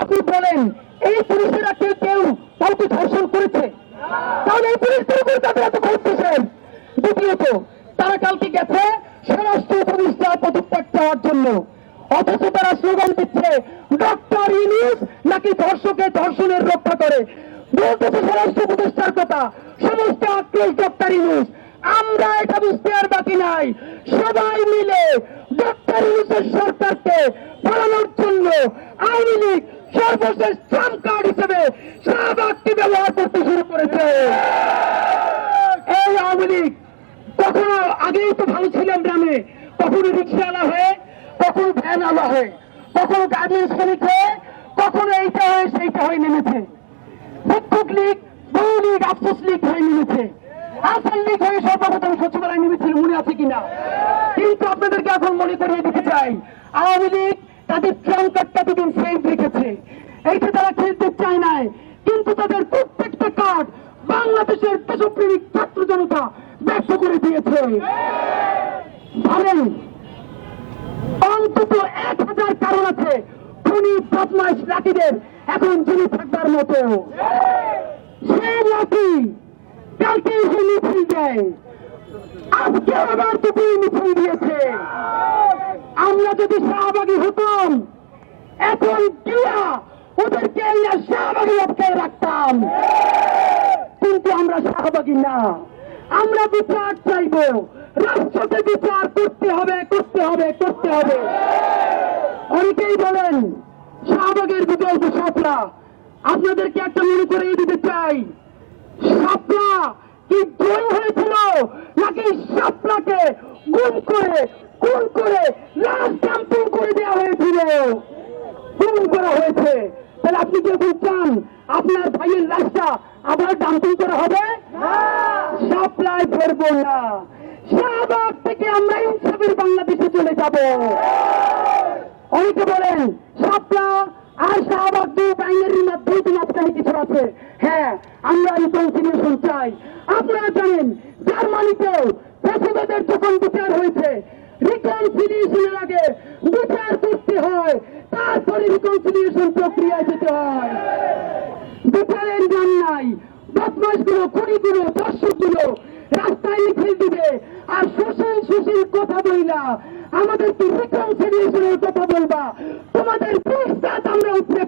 আপনি বলেন এই পুলিশেরা কেউ কেউ কাউকে ধর্ষণ করেছে? তাহলে এই পুলিশদের উপর তাদের এত করতেছেন। দ্বিতীয়ত, তারা কালকে গেছে স্বরাষ্ট্র উপদেষ্টা পদত্যাগ চাওয়ার জন্য, অথচ তারা স্লোগান দিচ্ছে ডক্টর ইউনূস নাকি ধর্ষকের ধর্ষণের রক্ষা করে। বলতেছে স্বরাষ্ট্র উপদেষ্টার কথা, সমস্ত আক্রোশ ডক্টর ইউনূস। আমরা এটা বুঝতে আর বাকি নাই, সবাই মিলে ডক্টর ইউনূসের সরকারকে পালানোর জন্য আওয়ামী লীগ সর্বশেষ ট্রাম্প কার্ড হিসেবে শাহবাগকে ব্যবহার করতে শুরু করেছে। এই আওয়ামী লীগ কখনো আগেই তো ভালো ছিলাম গ্রামে, কখনো রিক্সাওয়ালা হয়ে, কখনো ভ্যানওয়ালা হয়ে, কখনো গার্মেন্টস শ্রমিক হয়ে, কখনো এইটা হয়ে সেইটা হয়ে নেমেছে। শিক্ষক লীগ, বহু লীগ, আফসোস লীগ হয়ে নেমেছে, আসাম লীগ হয়ে সর্বপ্রথম সচিবালয় নেমেছিল, মনে আছে কিনা? কিন্তু আপনাদেরকে এখন মনে করিয়ে দিতে চাই, আওয়ামী লীগ তাদের ট্রাম্প কার্ডটা দুদিন সেভ রেখেছে। এইটা তারা খেলতে চায় নাই, কিন্তু তাদের প্রত্যেকটা কার্ড বাংলাদেশের দেশপ্রেমিক ছাত্র জনতা ব্যর্থ করে দিয়েছে। ভাবেন, অন্তত 1000 কারণ আছে খুনি বদমাইশ লাঠিদের এখন জেনে থাকবার মতো। সে লাঠি কালকে এসে মিছিল দেয়, আজকে আবার দুপুরে মিছিল দিয়েছে। আমরা যদি শাহবাগী হতাম, এখন গিয়া ওদেরকে শাহবাগী আটকায় রাখতাম, কিন্তু আমরা শাহবাগী না। আমরা বিচার চাইব, রাষ্ট্রকে বিচার করতে হবে, করতে হবে, করতে হবে। অনেকেই বলেন শাহবাগের বিকল্প শাপলা। আপনাদেরকে একটা মনে করিয়ে দিতে চাই, শাপলা কি জয় হয়েছিল নাকি শাপলাকে গুম করে খুন করে লাশ ডাম্পিং করে দেওয়া হয়েছিল? গুম করা হয়েছে। তাহলে আপনি কি চান আপনার ভাইয়ের লাশটা আবার ডাম্পিং করা হবে? শাপলায় ফেরবো না, শাহবাগ থেকে আমরা ইনসাফের বাংলাদেশে চলে যাব। অনেকে বলেন শাপলা আর শাহবাগ দুই বাইনারির মধ্যে মাঝখানে কিছু আছে। হ্যাঁ, আমরা রিকনসিলিয়েশন চাই। আপনারা জানেন জার্মানিতেও ফ্যাসিবাদের যখন বিচার হয়েছে, রিকনসিলিয়েশনের আগে বিচার করতে হয়, তারপরে রিকনসিলিয়েশন প্রক্রিয়ায় যেতে হয়। বিচারের নাম নাই, বদমাশগুলো, খুনিগুলো, দর্শকগুলো রাস্তায় মিছিল দিবে আর সুশীল কথা বইলা আমাদেরকে রিকনসিলিয়েশনের কথা বলবা। তোমাদের পুরস্কার আমরা উপরে